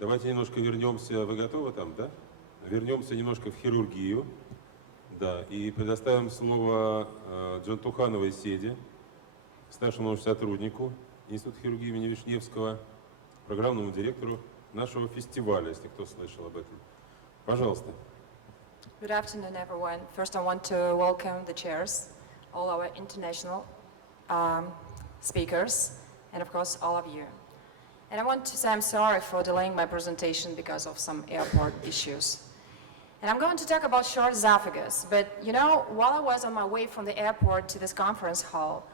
Давайте немножко вернемся, вы готовы там, да? Вернемся немножко в хирургию, да, и предоставим слово Джантухановой Седе, старшему научному сотруднику Института хирургии имени Вишневского, программному директору нашего фестиваля, если кто слышал об этом. Пожалуйста. Good afternoon, everyone. First, I want to welcome the chairs, all our international speakers, and of course, all of you. And I want to say I'm sorry for delaying my presentation because of some airport issues. And I'm going to talk about short esophagus, but you know, while I was on my way from the airport to this conference hall,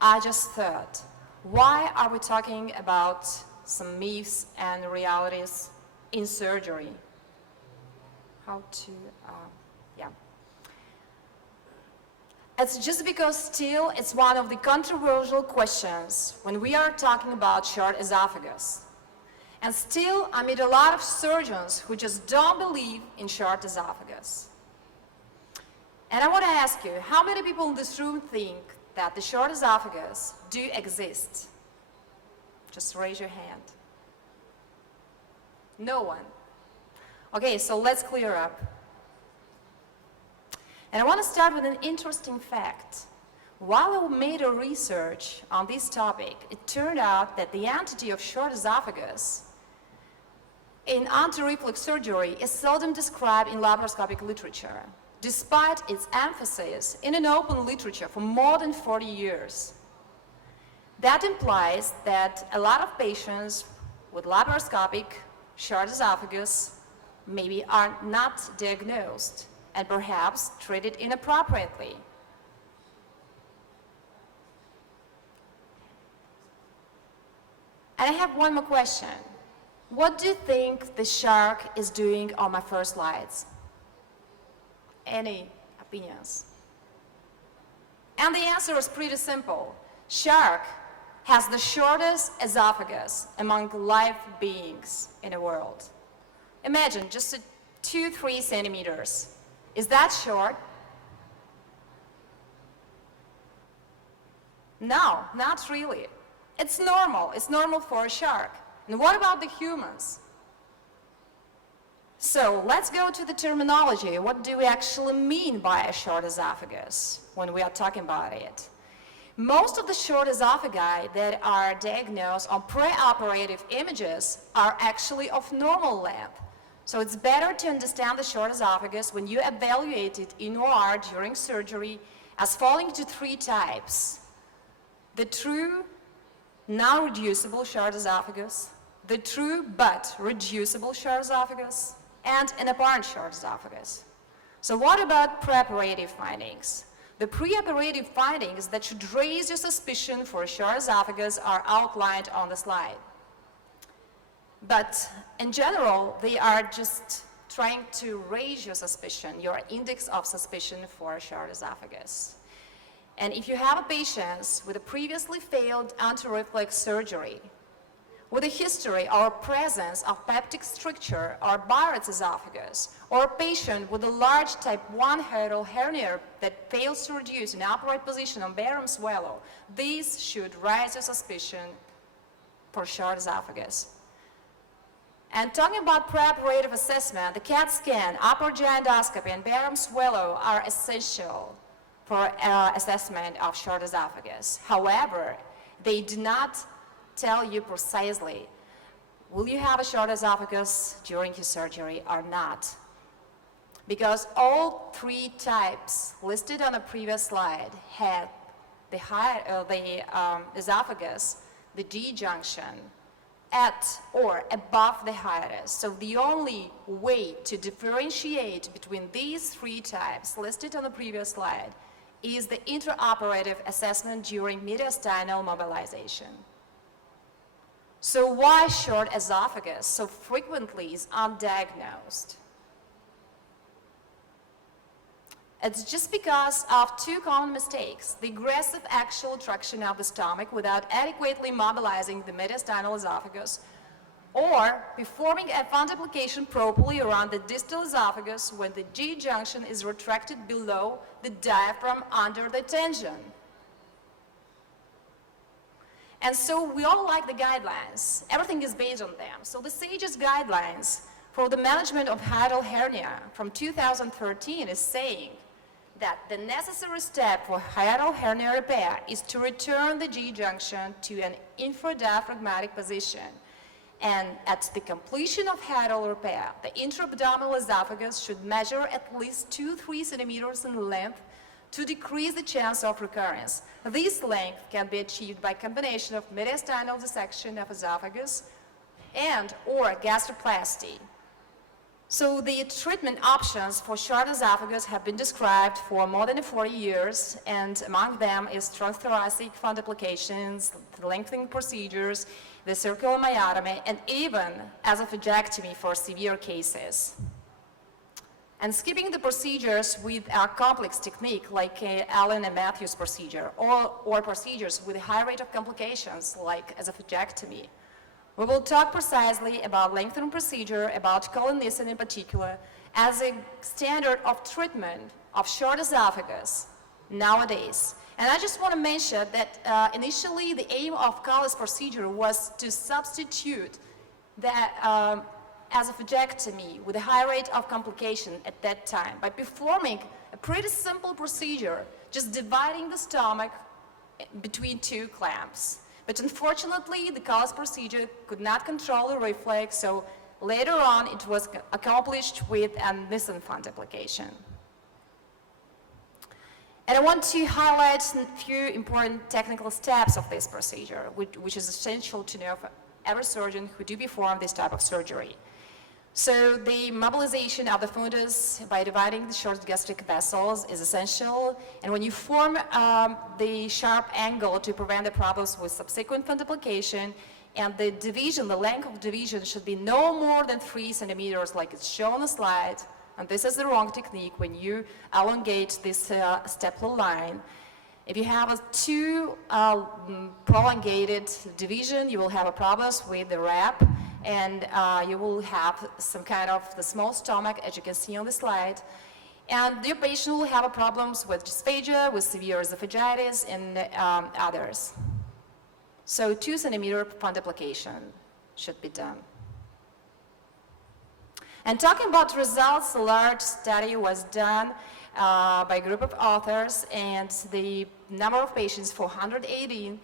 I just thought, why are we talking about some myths and realities in surgery? How to, yeah. It's just because still it's one of the controversial questions when we are talking about short esophagus. And still I meet a lot of surgeons who just don't believe in short esophagus. And I want to ask you, how many people in this room think that the short esophagus do exist? Just raise your hand. No one. Okay, so let's clear up. And I want to start with an interesting fact. While I made a research on this topic, it turned out that the entity of short esophagus in anti-reflux surgery is seldom described in laparoscopic literature, despite its emphasis in an open literature for more than 40 years. That implies that a lot of patients with laparoscopic short esophagus maybe are not diagnosed and perhaps treated inappropriately. And I have one more question. What do you think the shark is doing on my first slides? Any opinions? And the answer is pretty simple. Shark has the shortest esophagus among live beings in the world. Imagine just 2-3 centimeters. Is that short? No, not really. It's normal. It's normal for a shark. And what about the humans? So let's go to the terminology. What do we actually mean by a short esophagus when we are talking about it? Most of the short esophagi that are diagnosed on preoperative images are actually of normal length. So it's better to understand the short esophagus when you evaluate it in OR during surgery as falling into 3 types. The true non-reducible short esophagus, the true but reducible short esophagus, and an apparent short esophagus. So what about preoperative findings? The preoperative findings that should raise your suspicion for a short esophagus are outlined on the slide. But in general, they are just trying to raise your suspicion, your index of suspicion for a short esophagus. And if you have a patient with a previously failed anti-reflux surgery, with a history or presence of peptic stricture or Barrett's esophagus, or a patient with a large type 1 hiatal hernia that fails to reduce in upright position on barium swallow, these should raise your suspicion for short esophagus. And talking about preoperative assessment, the CAT scan, upper GI endoscopy, and barium swallow are essential for assessment of short esophagus. However, they do not tell you precisely, will you have a short esophagus during your surgery or not? Because all 3 types listed on the previous slide had the esophagus, the D junction, at or above the hiatus. So the only way to differentiate between these 3 types listed on the previous slide is the intraoperative assessment during mediastinal mobilization. So why short esophagus so frequently is undiagnosed? It's just because of 2 common mistakes: the aggressive axial traction of the stomach without adequately mobilizing the mediastinal esophagus, or performing a fundoplication properly around the distal esophagus when the G junction is retracted below the diaphragm under the tension. And so we all like the guidelines. Everything is based on them. So the SAGES guidelines for the management of hiatal hernia from 2013 is saying that the necessary step for hiatal hernia repair is to return the G-junction to an infradiaphragmatic position. And at the completion of hiatal repair, the intra-abdominal esophagus should measure at least 2-3 centimeters in length to decrease the chance of recurrence. This length can be achieved by combination of mediastinal dissection of esophagus and or gastroplasty. So the treatment options for short esophagus have been described for more than 40 years, and among them is transthoracic fundoplications, lengthening procedures, the circular myotomy, and even esophagectomy for severe cases. And skipping the procedures with a complex technique like Allen and Matthews procedure, or procedures with a high rate of complications like esophagectomy. We will talk precisely about lengthening procedure, about cholinesin in particular, as a standard of treatment of short esophagus nowadays. And I just want to mention that initially the aim of Collis procedure was to substitute that esophagectomy with a high rate of complication at that time by performing a pretty simple procedure, just dividing the stomach between two clamps. But unfortunately, the Collis procedure could not control the reflex, so later on it was accomplished with a Nissen fundoplication. And I want to highlight a few important technical steps of this procedure, which is essential to know for every surgeon who do perform this type of surgery. So the mobilization of the fundus by dividing the short gastric vessels is essential. And when you form the sharp angle to prevent the problems with subsequent fundoplication, and the division, the length of division should be no more than 3 centimeters like it's shown on the slide. And this is the wrong technique when you elongate this stapler line. If you have a too prolongated division, you will have a problems with the wrap, and you will have some kind of the small stomach, as you can see on the slide. And your patient will have problems with dysphagia, with severe esophagitis, and others. So 2 centimeter fundoplication should be done. And talking about results, a large study was done by a group of authors, and the number of patients, 418,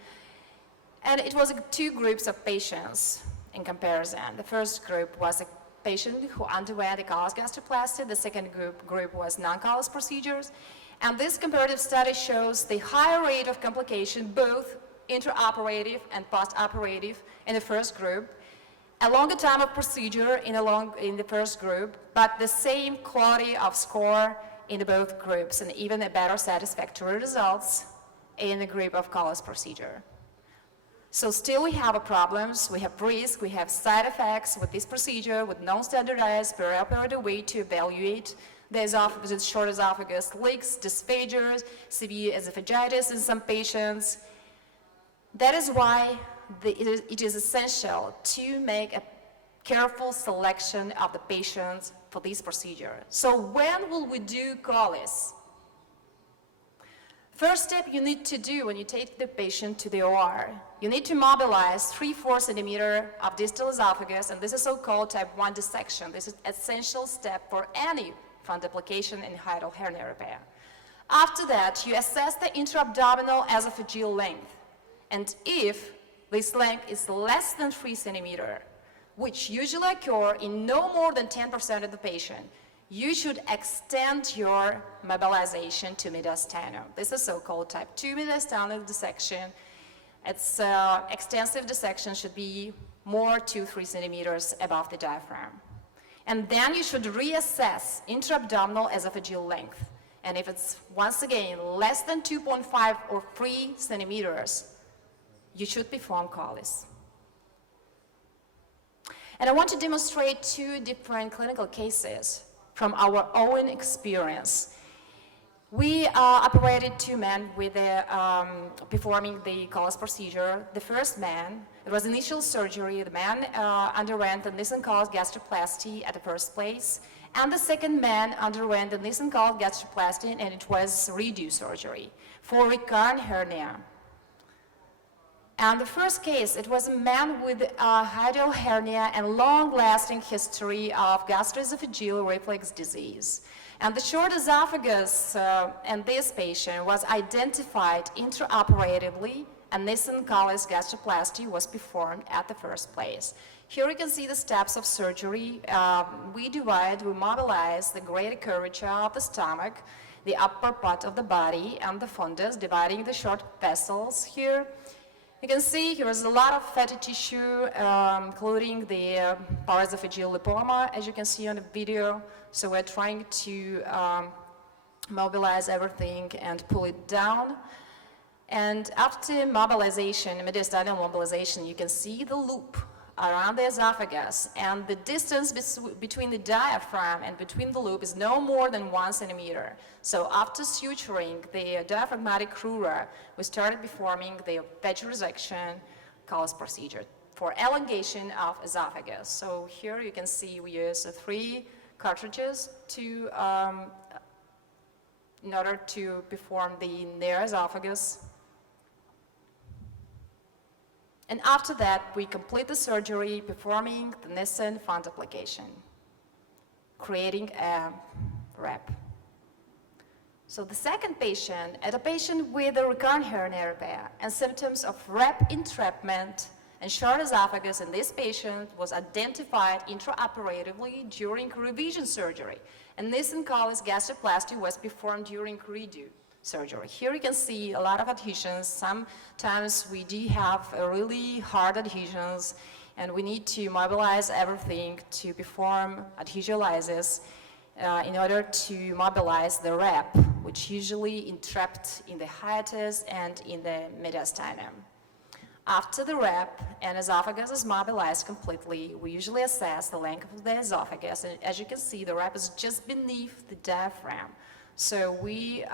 and it was 2 groups of patients in comparison. The first group was a patient who underwent a Collis gastroplasty. The second group was non-Collis procedures. And this comparative study shows the higher rate of complication, both intraoperative and postoperative in the first group, a longer time of procedure in the first group, but the same quality of score in both groups, and even a better satisfactory results in the group of Collis procedure. So still we have problems, we have risk, we have side effects with this procedure, with non-standardized perioperative way to evaluate the esophagus, short esophagus, leaks, dysphagia, severe esophagitis in some patients. That is why it is essential to make a careful selection of the patients for this procedure. So when will we do Collis? First step you need to do when you take the patient to the OR, you need to mobilize 3-4 centimeter of distal esophagus, and this is so-called type 1 dissection. This is an essential step for any fundoplication in hiatal hernia repair. After that, you assess the intra-abdominal esophageal length, and if this length is less than 3 centimeter, which usually occur in no more than 10% of the patient, you should extend your mobilization to mediastinum. This is so-called type 2 mediastinal dissection. Its extensive dissection should be more 2-3 centimeters above the diaphragm. And then you should reassess intra-abdominal esophageal length. And if it's, once again, less than 2.5 or 3 centimeters, you should perform Collis. And I want to demonstrate 2 different clinical cases from our own experience. We operated 2 men with performing the Collis procedure. The first man, it was initial surgery. The man underwent the Nissen-Collis gastroplasty at the first place. And the second man underwent the Nissen-Collis gastroplasty, and it was redo surgery for recurrent hernia. And the first case, it was a man with a hiatal hernia and long-lasting history of gastroesophageal reflux disease. And the short esophagus in this patient was identified intraoperatively, and Nissen Colles gastroplasty was performed at the first place. Here you can see the steps of surgery. We mobilize the greater curvature of the stomach, the upper part of the body, and the fundus, dividing the short vessels here. You can see here is a lot of fatty tissue, including the paraesophageal lipoma, as you can see on the video. So we're trying to mobilize everything and pull it down. And after mobilization, mediastinal mobilization, you can see the loop around the esophagus, and the distance between the diaphragm and between the loop is no more than 1 centimeter. So after suturing the diaphragmatic crura, we started performing the wedge resection Colles procedure for elongation of esophagus. So here you can see we use 3 cartridges to, in order to perform the near esophagus. And after that, we complete the surgery performing the Nissen font application, creating a wrap. So the second patient, a patient with a recurrent hernia repair and symptoms of wrap entrapment and short esophagus in this patient was identified intraoperatively during revision surgery. And Nissen Colles gastroplasty was performed during redo surgery. Here you can see a lot of adhesions. Sometimes we do have really hard adhesions, and we need to mobilize everything to perform adhesiolysis in order to mobilize the wrap, which usually entrapped in the hiatus and in the mediastinum. After the wrap and esophagus is mobilized completely, we usually assess the length of the esophagus, and as you can see, the wrap is just beneath the diaphragm. So we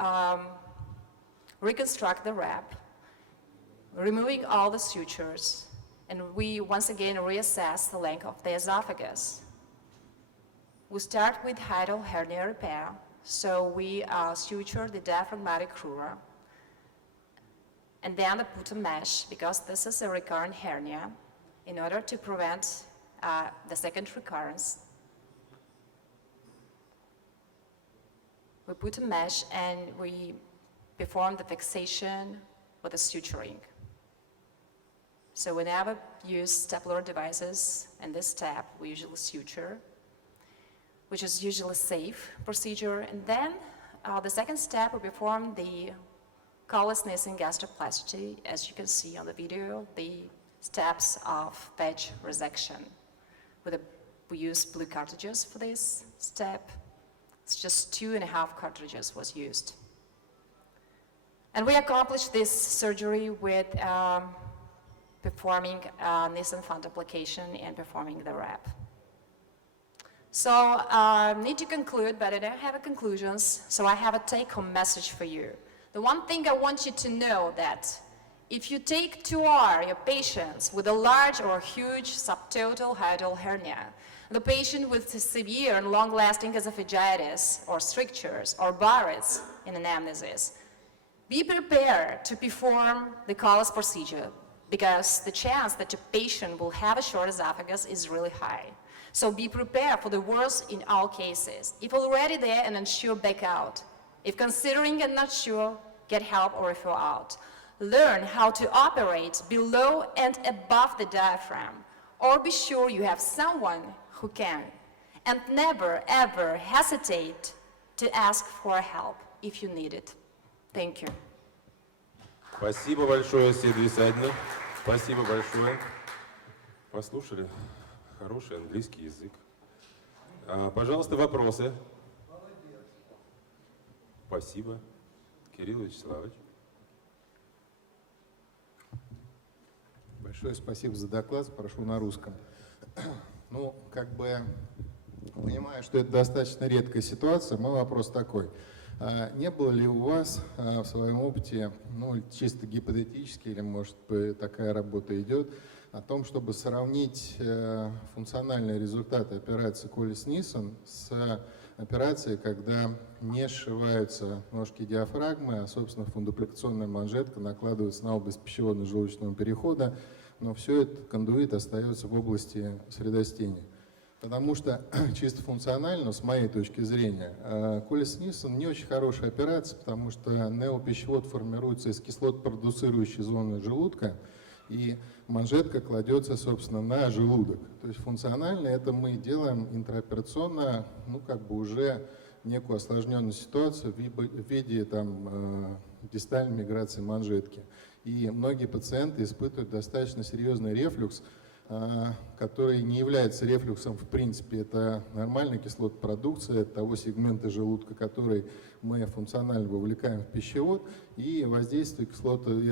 reconstruct the wrap, removing all the sutures, and we once again reassess the length of the esophagus. We start with hiatal hernia repair, so we suture the diaphragmatic crura, and then we put a mesh, because this is a recurrent hernia, in order to prevent the second recurrence. We put a mesh and we perform the fixation with the suturing. So we never use stapler devices in this step. We usually suture, which is usually safe procedure. And then the second step, we perform the Colles Nissen gastroplasty, as you can see on the video, the steps of wedge resection. We use blue cartridges for this step. It's just 2.5 cartridges was used. And we accomplished this surgery with performing Nissen font application and performing the wrap. So I need to conclude, but I don't have conclusions, so I have a take-home message for you. The one thing I want you to know that if you take to R your patients with a large or huge subtotal hiatal hernia, the patient with severe and long-lasting esophagitis or strictures or Barrett's in anamnesis, be prepared to perform the Colles procedure, because the chance that your patient will have a short esophagus is really high. So be prepared for the worst in all cases. If already there and unsure, back out. If considering and not sure, get help or refer out. Learn how to operate below and above the diaphragm, or be sure you have someone who can. And never, ever hesitate to ask for help if you need it. Thank you. Спасибо большое, Седа Исаевна. Спасибо большое. Послушали? Хороший английский язык. Пожалуйста, вопросы. Спасибо. Кирилл Вячеславович. Большое спасибо за доклад. Прошу на русском. Ну, как бы, понимаю, что это достаточно редкая ситуация. Мой вопрос такой. Не было ли у вас в своем опыте, ну, чисто гипотетически, или, может быть, такая работа идет, о том, чтобы сравнить функциональные результаты операции Коллис-Нисон с операцией, когда не сшиваются ножки диафрагмы, а, собственно, фундупликационная манжетка накладывается на область пищеводно-желудочного перехода, но все это кондуит остается в области средостения. Потому что чисто функционально, с моей точки зрения, Коллис-Нисон не очень хорошая операция, потому что неопищевод формируется из кислотопродуцирующей зоны желудка, и манжетка кладется, собственно, на желудок. То есть функционально это мы делаем интраоперационно, как бы уже некую осложненную ситуацию в виде дистальной миграции манжетки. И многие пациенты испытывают достаточно серьезный рефлюкс, который не является рефлюксом в принципе. Это нормальная кислотопродукция того сегмента желудка, который мы функционально вовлекаем в пищевод, и воздействие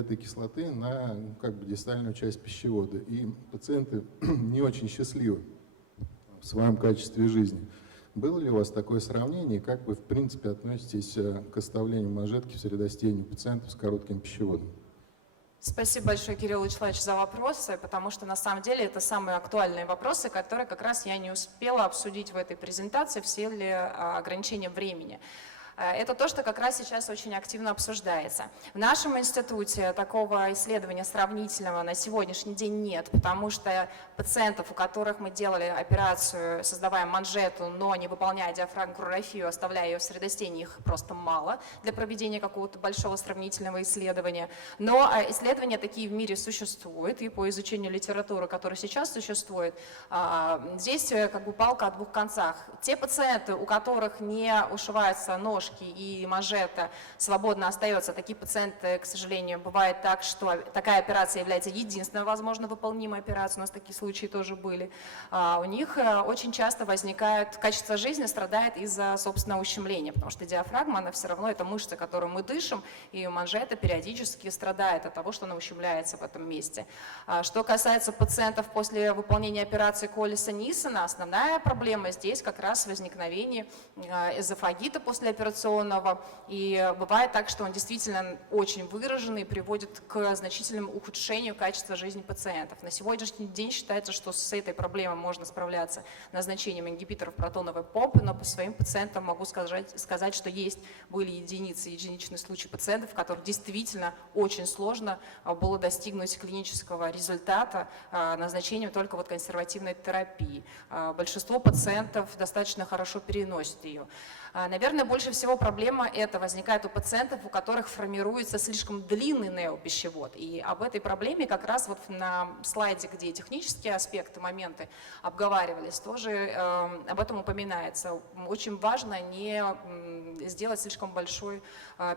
этой кислоты на дистальную часть пищевода. И пациенты не очень счастливы в своем качестве жизни. Было ли у вас такое сравнение? Как вы в принципе относитесь к оставлению манжетки в средостении пациентов с коротким пищеводом? Спасибо большое, Кирилл Вячеславович, за вопросы, потому что на самом деле это самые актуальные вопросы, которые как раз я не успела обсудить в этой презентации в силе ограничения времени. Это то, что как раз сейчас очень активно обсуждается. В нашем институте такого исследования сравнительного на сегодняшний день нет, потому что пациентов, у которых мы делали операцию, создавая манжету, но не выполняя диафрагмокурографию, оставляя ее в средостении, их просто мало для проведения какого-то большого сравнительного исследования. Но исследования такие в мире существуют, и по изучению литературы, которая сейчас существует, здесь палка о двух концах. Те пациенты, у которых не ушиваются ножки и манжета свободно остается, такие пациенты, к сожалению, бывает так, что такая операция является единственной возможно выполнимой операцией, у нас такие случаи тоже были. У них очень часто возникает, качество жизни страдает из-за собственного ущемления, потому что диафрагма, она все равно это мышца, которой мы дышим, и манжета периодически страдает от того, что она ущемляется в этом месте. Что касается пациентов после выполнения операции Коллиса-Нисона, основная проблема здесь как раз возникновение эзофагита послеоперационного, и бывает так, что он действительно очень выраженный и приводит к значительному ухудшению качества жизни пациентов. На сегодняшний день считается, что с этой проблемой можно справляться назначением ингибиторов протоновой помпы, но по своим пациентам могу сказать, что были единичные случаи пациентов, которых действительно очень сложно было достигнуть клинического результата назначением только консервативной терапии. Большинство пациентов достаточно хорошо переносит ее. Наверное, больше всего проблема эта возникает у пациентов, у которых формируется слишком длинный неопищевод. И об этой проблеме как раз на слайде, где технические аспекты, моменты обговаривались, тоже об этом упоминается. Очень важно не сделать слишком большой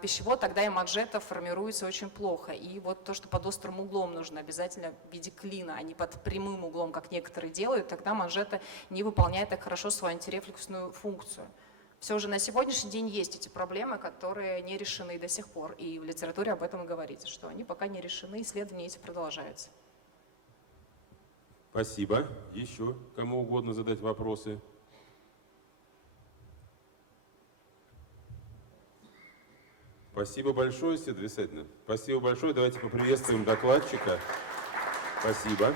пищевод, тогда и манжета формируется очень плохо. И то, что под острым углом нужно обязательно в виде клина, а не под прямым углом, как некоторые делают, тогда манжета не выполняет так хорошо свою антирефлюксную функцию. Все же на сегодняшний день есть эти проблемы, которые не решены до сих пор. И в литературе об этом и говорится, что они пока не решены, исследования эти продолжаются. Спасибо. Еще кому угодно задать вопросы? Спасибо большое, Седа Висадина. Спасибо большое. Давайте поприветствуем докладчика. Спасибо.